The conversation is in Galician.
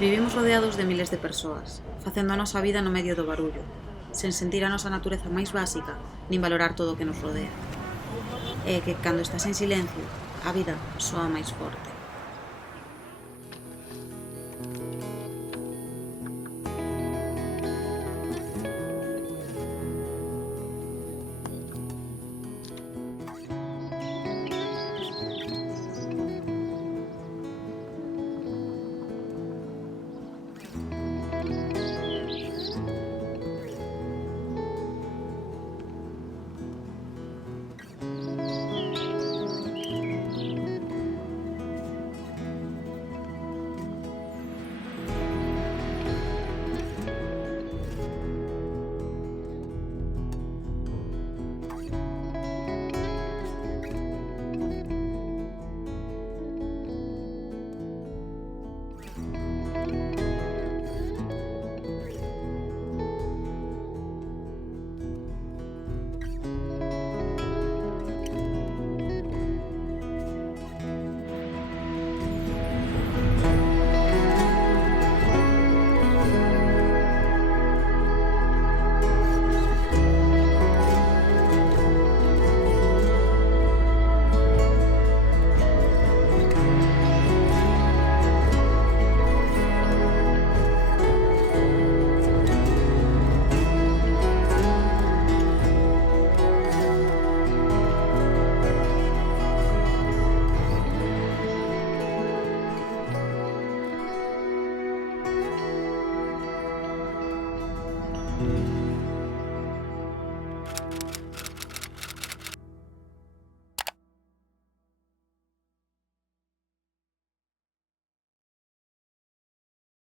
Vivimos rodeados de miles de persoas, facendo a nosa vida no medio do barullo, sen sentir a nosa natureza máis básica, nin valorar todo o que nos rodea. É que, cando estás en silencio, a vida soa máis forte.